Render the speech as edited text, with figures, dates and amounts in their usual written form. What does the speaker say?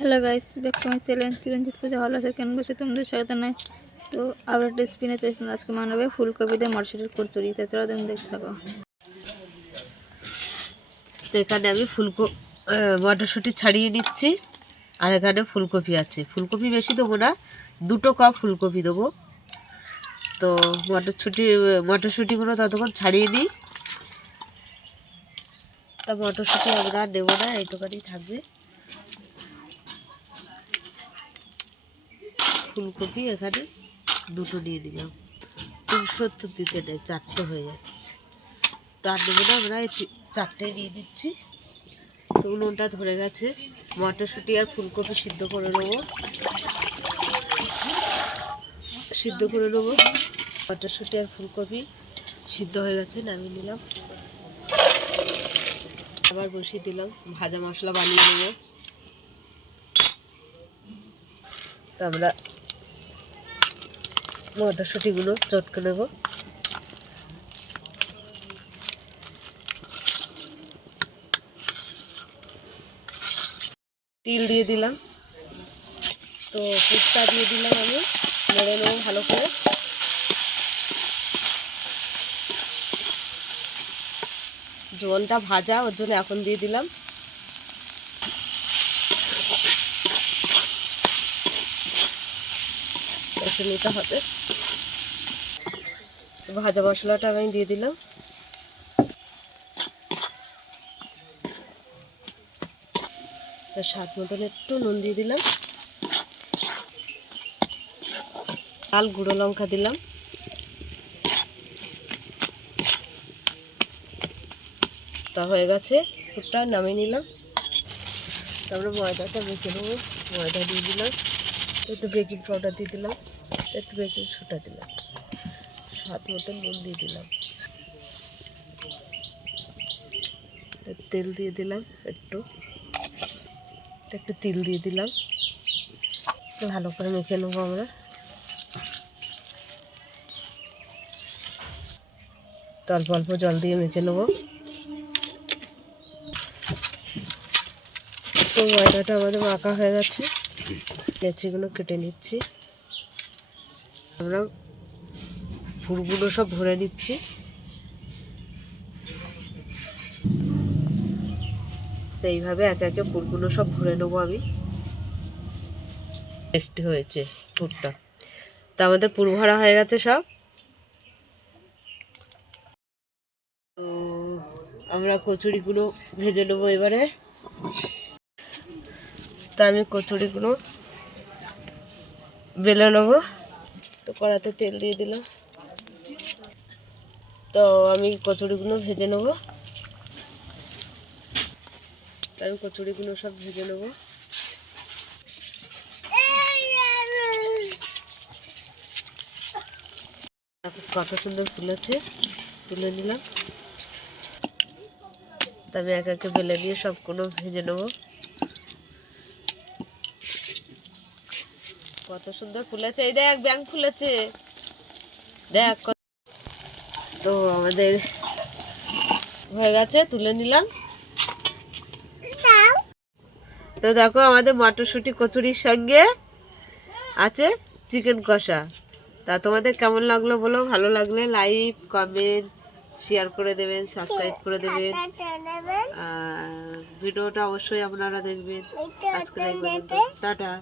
Hello guys, back to my channel Chiranjit पूजा हल आसार केन बसे तुम्हारे स्वागत नहीं। तो आবার একটা স্পিনে চয়েছিলাম আজকে বানাবে ফুলকপি দিয়ে মটরশুঁটির কচুরি। তো চলো তুমি দেখতে থাকো। তো এখানে আমি মটরশুঁটি ছাড়িয়ে নিচ্ছি, আর এখানে ফুলকপি আছে। ফুলকপি বেশি দেবো না, 2 কাপ ফুলকপি দেবো। তো মটরশুঁটিগুলো ততক্ষণ ছাড়িয়ে নিই। তা মটরশুঁটি আমরা নেবো না, এইটুখানি থাকবে। ফুলকপি এখানে 2 নিয়ে নিলাম, 370 দিতে নেই, 4টে হয়ে যাচ্ছে। তার নেবো না, আমরা 4টে নিয়ে নিচ্ছি। তো উনুনটা ধরে গেছে, মটরশুঁটি আর ফুলকপি সিদ্ধ করে নেবো। মটরশুঁটি আর ফুলকপি সিদ্ধ হয়ে গেছে, নামিয়ে নিলাম। আবার বসিয়ে দিলাম, ভাজা মশলা বানিয়ে নেবো। তো আমরা মটরশুঁটিগুলো চটকে নেব। তিল দিয়ে দিলাম, তো ফুটটা দিয়ে দিলাম, আমি নেড়ে নেব ভালো করে। জলটা ভাজা, ওর জন্য এখন দিয়ে দিলাম। নিতে হবে, ভাজা মশলাটা আমি দিয়ে দিলাম। তার স্বাদ মতন একটু নুন দিয়ে দিলাম, লাল গুঁড়ো লঙ্কা দিলাম। তা হয়ে গেছে, ফুটটা নামিয়ে নিলাম। তারপরে ময়দাটা মেখে নেবো। ময়দা দিয়ে দিলাম, একটু বেকিং পাউডার দিয়ে দিলাম, একটু বেকিং সোডা দিলাম, স্বাদ মতন নুন দিয়ে দিলাম, তেল দিয়ে দিলাম, একটু তিল দিয়ে দিলাম। ভালো করে মেখে নেবো আমরা। তো অল্প অল্প জল দিয়ে মেখে নেবো। তো ময়দাটা আমাদের মাখা হয়ে গেছে, লেচিগুলো কেটে নিচ্ছি। আমরা ফুলগুলো সব ভরে নিচ্ছি। তো এইভাবে একে একে ফুলগুলো সব ভরে নেবো আমি। টেস্টি হয়েছে পুরটা। তা আমাদের পুর ভরা হয়ে গেছে সব। তো আমরা কচুরিগুলো ভেজে নেবো এবারে। তা আমি কচুরিগুলো বেলে নেবো। তো কড়াতে তেল দিয়ে দিলাম। তো আমি কচুরিগুলো ভেজে নেবো। আমি কচুরিগুলো সব ভেজে নেবো। কত সুন্দর ফুলেছে, তুলে নিলাম। তবে একে একে বেলে দিয়ে সবগুলো ভেজে নেবো। কত সুন্দর ফুলেছে, এই দেখ ব্যাঙ ফুলেছে, দেখ। তো আমাদের হয়ে গেছে, তুলে নিলাম। তো দেখো, আমাদের মটরশুঁটি কচুরির সঙ্গে আছে চিকেন কষা। তা তোমাদের কেমন লাগলো বলো, ভালো লাগলে লাইক, কমেন্ট, শেয়ার করে দেবেন, সাবস্ক্রাইব করে দেবেন। আর ভিডিওটা অবশ্যই আপনারা দেখবেন। আজকে টাটা।